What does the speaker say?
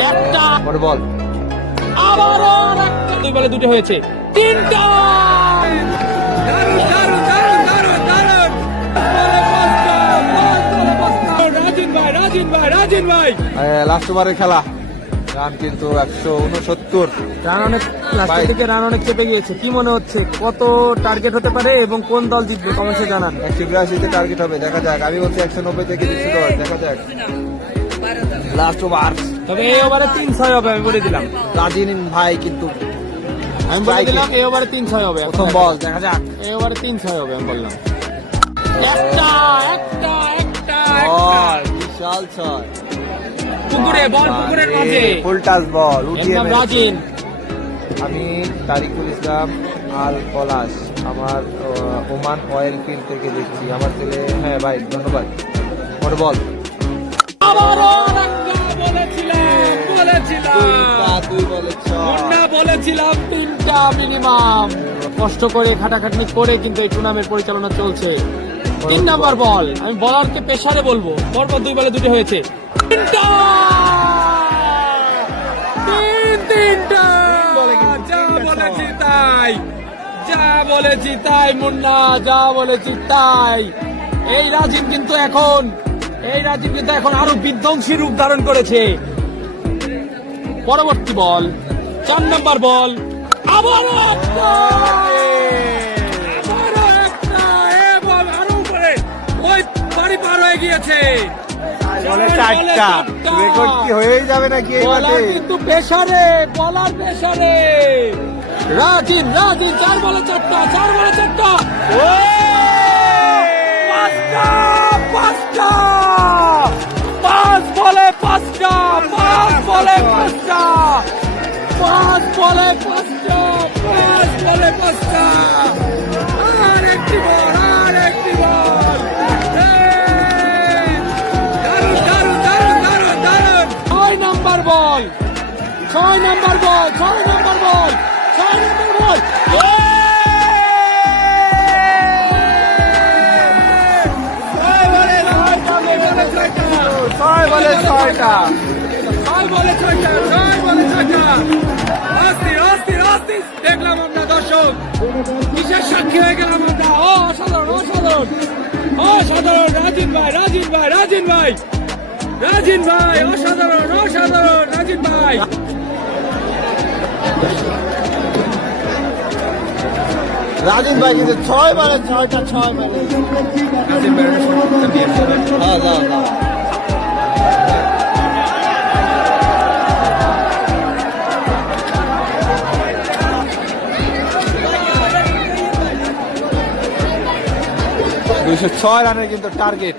একটা। বড় বল। আবারও দুই বলে দুটো হয়েছে। তিনটা। লাস্ট ওভারের খেলা। রান কিন্তু একশো উনসত্তর। রান অনেক ভাই। লাস্টের দিকে রান অনেক চেপে গিয়েছে। কি মনে হচ্ছে কত টার্গেট হতে পারে এবং কোন দল জিতবে? কমেন্টে জানান। একশো বিরাশিতে টার্গেট হবে। দেখা যাক। আমি বলছি একশো নব্বই থেকে দেখা যাক। লাস্ট ওভার তবে এই ওভারে তিন ছয় হবে আমি বলে দিলাম। রাজিন ভাই কিন্তু আমি বলে দিলাম এই ওভারে তিন ছয় হবে প্রথম বল দেখা যাক। এই ওভারে তিন ছয় হবে আমি বললাম। একটা একটা একটা বল বিশাল ছয়। পুকুরে বল পুকুরের মাঝে। ফুল টাচ বল উঠিয়ে রাজিন। আমি তারিকুল ইসলাম আল পলাশ আমার ওমান অয়েল ফিল্ড থেকে দেখছি। আমার ছেলে হ্যাঁ ভাই ধন্যবাদ। বড় বল। আবারও মুন্না বলেছিলাম তিনটা মিনিমাম কষ্ট করে খাটাখাটনি করে কিন্তু এই টুর্নামেন্ট পরিচালনা চলছে। তিন নাম্বার বল আমি বলারকে পেশারে বলব। পরপর দুই বলে দুটো হয়েছে। যা বলেছি তাই। যা বলেছি তাই, মুন্না, যা বলেছি তাই। এই রাজিম কিন্তু এখন এই রাজিম কিন্তু এখন আরও বিধ্বংসী রূপ ধারণ করেছে। পরবর্তী বল চার নাম্বার বল পার হয়ে গিয়েছে। রেকর্ড কি হয়েই যাবে নাকি কিন্তু পেশারে বলার পেশারে। রাজিন রাজিন চার বলে চারটা চার বলে চারটা। পাঁচটা পাঁচটা। পাঁচ বলে পাঁচটা পাঁচ বলে পাঁচটা পাঁচ বলে পাঁচটা পাঁচ বলে পাঁচটা আর একটি বল আর একটি বল! দারুণ দারুণ দারুণ দারুণ দারুণ ছয় নাম্বার বল ছয় নাম্বার বল ছয় নাম্বার বল ছয় নাম্বার বল। ছয় বলে ছয়টা ছয় বলে ছয়টা, ছয় বলে ছয়টা। অস্থির, অস্থির, অস্থির। দেখলাম আমরা দর্শক। কিসের সাক্ষী হয়ে গেলাম আমরা। অসাধারণ অসাধারণ। অসাধারণ। রাজিন ভাই রাজিন ভাই রাজিন ভাই। রাজিন ভাই অসাধারণ অসাধারণ। রাজিন ভাই। রাজিন ভাই কিন্তু ছয় বলে ছয়টা ছয় বলে। হ্যাঁ দাও দুইশো ছয় রানের কিন্তু টার্গেট